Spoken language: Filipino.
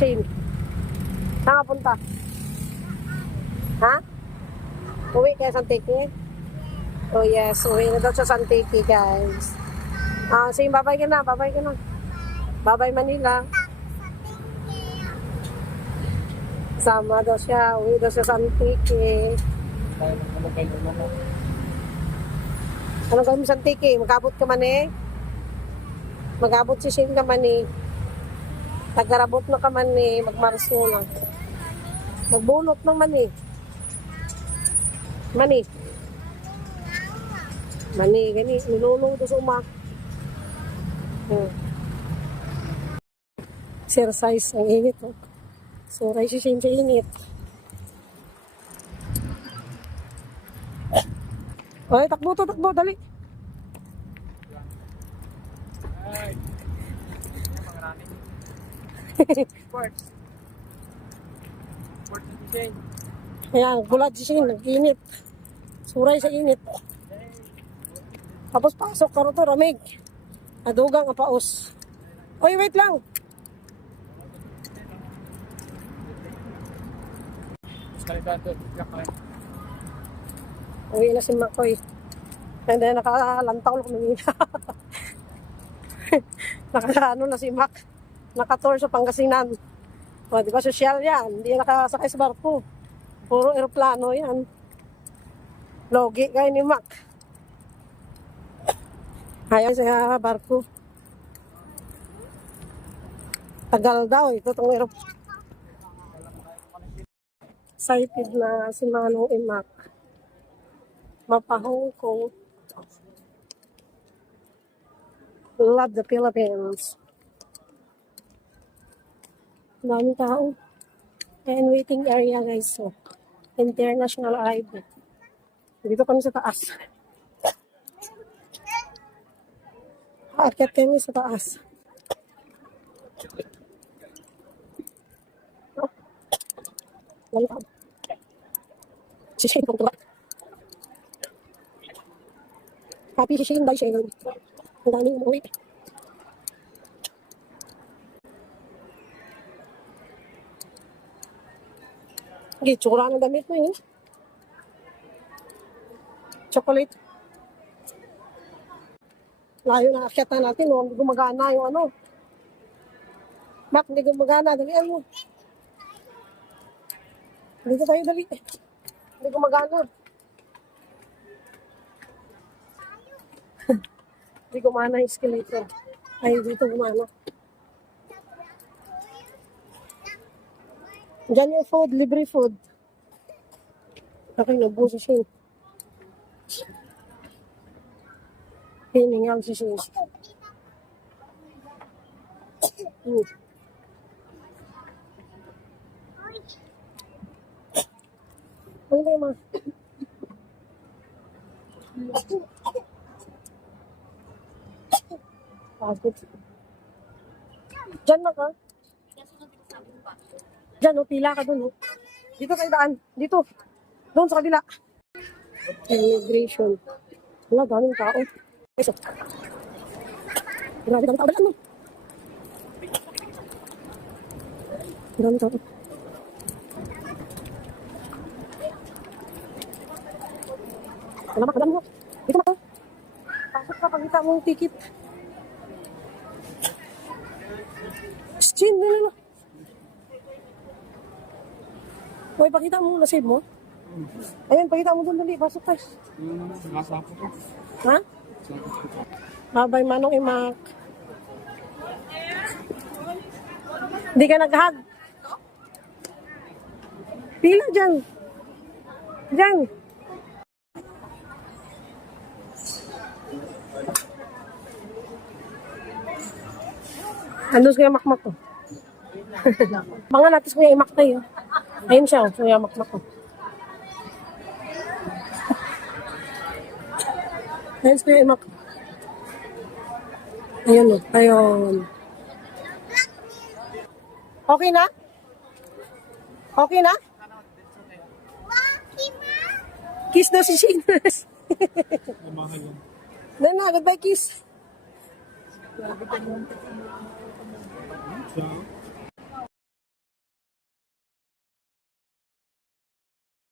Shane. Saan ka punta? Ha? Uwi kaya Santiki? Oh yes, uwi na daw sa Santiki guys. Sige, bye-bye ka na, bye-bye ka na. Bye-bye Manila. Sama daw siya, uwi daw sa Santiki. Ano gawin mo sa Santiki? Mag-abot ka man eh. Mag-abot si Shane ka man eh. Tagarabot na ka man eh. Magmarso na. Magbunot ng mani. Mani. Mani, gani. Nilulong ito sa umak. Exercise. Ang init. Oh. Suray si Shane sa init. Ay, takbo to, takbo. Dali. Ay. Pangarami. Sports. Sports si Shane. Ayan, gulat si Shane. Nag-init. Suray sa init. Tapos pasok ka to, ramig. Adugang ang paos. Oy, wait lang. Uwi na si Makoy. And then nakalantaw lang kumingina. Nakaano na si Mac. Naka-tour sa Pangasinan. O, di ba sosyal yan? Hindi nakasakay sa barko. Puro aeroplano yan. Logi kayo ni Mac. Ayaw sa barko. Tagal daw. Ito itong aeroplano. Excited na si Manong Imak. Mapa-Hong Kong. Love the Philippines. Daming tao. And waiting area guys. So, International ID. Dito kami sa taas. Aakyat kami sa taas. Lalakad. Si Shane kung tuwa. Happy si Shane, bye Shane. Ang daming umuwi. Okay, tsura ng damit mo eh. Chocolate. Layo na akyatan natin, no? Hindi gumagana yung ano. Bak, hindi gumagana. Dalian mo. Dito tayo, dali. Hindi gumagana. Hindi gumana yung escalator. Ay, dito gumana. Diyan yung food, libre food. Okay, nabuso siya. Hiningal si siya. Ano tayo, ma? Pagod. Diyan na ka? Diyan, no? Pila ka dun, no? Dito tayo daan. Dito. Doon sa kabila. Immigration. Wala, daming tao. Eso. Grabe, daming tao. Dalaan mo. Daming tao. Salamat, kadami mo. Dito na ka. Pasok ka, pagkita mo yung ticket. Chin, nila. Uy, pakita mo, na-save mo. Ayan, pakita mo doon dali. Pasok tayo. Ha? Babay, Manong Imak. Hindi ka nag-hug. Pila dyan. Dyan. Andun Kuya Makmak ko. Mga natin Kuya Imak tayo. Ayun siya, Kuya Makmak ko. Ayun si Kuya Imak. Ayun o, ayun. Okay na? Okay na? Kiss daw si Shane. Nana, goodbye kiss.